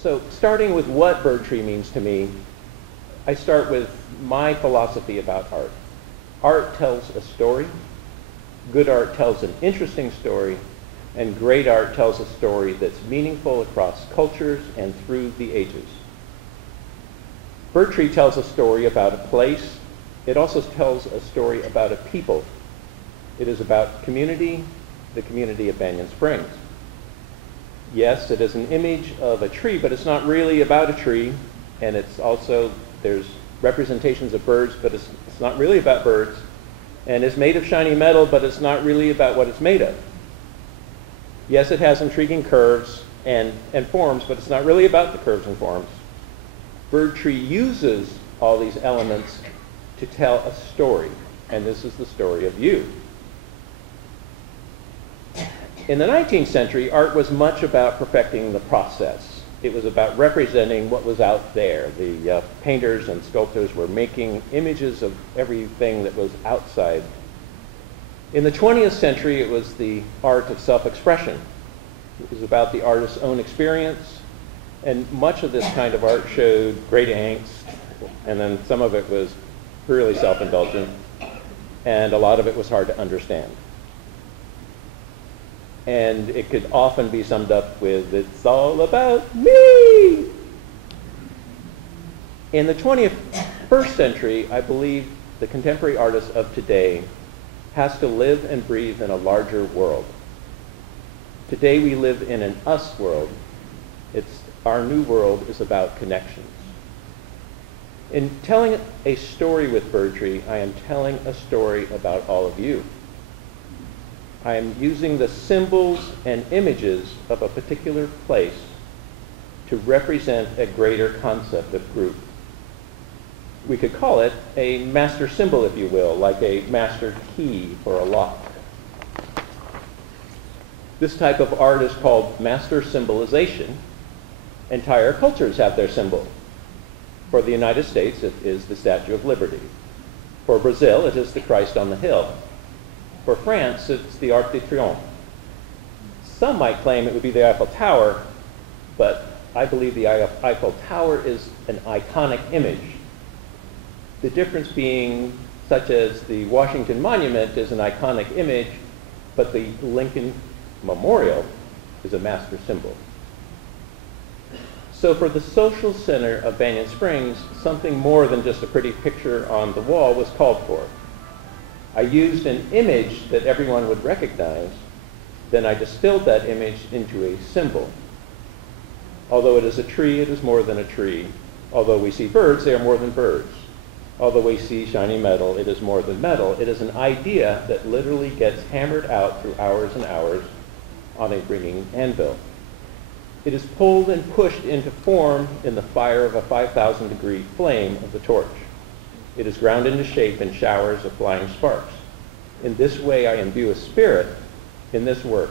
So starting with what bird tree means to me, I start with my philosophy about art. Art tells a story. Good art tells an interesting story. And great art tells a story that's meaningful across cultures and through the ages. Bird tree tells a story about a place. It also tells a story about a people. It is about community, the community of Banyan Springs. Yes, it is an image of a tree, but it's not really about a tree. And it's also, there's representations of birds, but it's not really about birds. And it's made of shiny metal, but it's not really about what it's made of. Yes, it has intriguing curves and forms, but it's not really about the curves and forms. Bird tree uses all these elements to tell a story, and this is the story of you. In the 19th century, art was much about perfecting the process. It was about representing what was out there. The painters and sculptors were making images of everything that was outside. In the 20th century, it was the art of self-expression. It was about the artist's own experience, and much of this kind of art showed great angst, and then some of it was purely self-indulgent, and a lot of it was hard to understand. And it could often be summed up with, "It's all about me." In the 21st century, I believe the contemporary artist of today has to live and breathe in a larger world. Today we live in an us world. Our new world is about connections. In telling a story with bird tree, I am telling a story about all of you. I am using the symbols and images of a particular place to represent a greater concept of group. We could call it a master symbol, if you will, like a master key for a lock. This type of art is called master symbolization. Entire cultures have their symbol. For the United States, it is the Statue of Liberty. For Brazil, it is the Christ on the Hill. For France, it's the Arc de Triomphe. Some might claim it would be the Eiffel Tower, but I believe the Eiffel Tower is an iconic image. The difference being such as the Washington Monument is an iconic image, but the Lincoln Memorial is a master symbol. So for the social center of Banyan Springs, something more than just a pretty picture on the wall was called for. I used an image that everyone would recognize, then I distilled that image into a symbol. Although it is a tree, it is more than a tree. Although we see birds, they are more than birds. Although we see shiny metal, it is more than metal. It is an idea that literally gets hammered out through hours and hours on a ringing anvil. It is pulled and pushed into form in the fire of a 5,000-degree flame of the torch. It is ground into shape in showers of flying sparks. In this way, I imbue a spirit in this work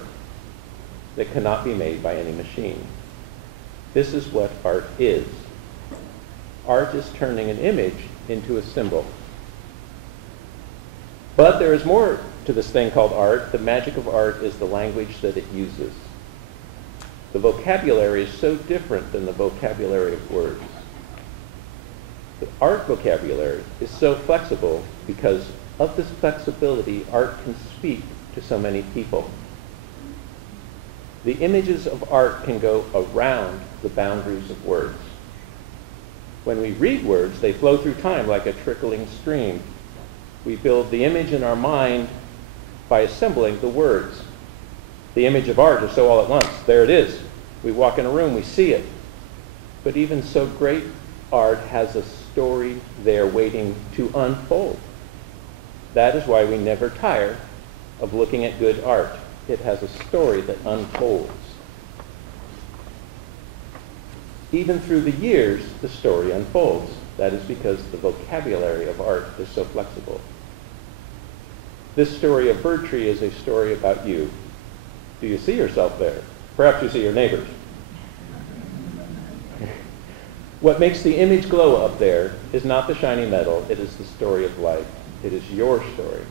that cannot be made by any machine. This is what art is. Art is turning an image into a symbol. But there is more to this thing called art. The magic of art is the language that it uses. The vocabulary is so different than the vocabulary of words. The art vocabulary is so flexible because of this flexibility, art can speak to so many people. The images of art can go around the boundaries of words. When we read words, they flow through time like a trickling stream. We build the image in our mind by assembling the words. The image of art is so all at once. There it is. We walk in a room, we see it. But even so, great art has a story there waiting to unfold. That is why we never tire of looking at good art. It has a story that unfolds. Even through the years, the story unfolds. That is because the vocabulary of art is so flexible. This story of Bird Tree is a story about you. Do you see yourself there? Perhaps you see your neighbors. What makes the image glow up there is not the shiny metal, it is the story of life. It is your story.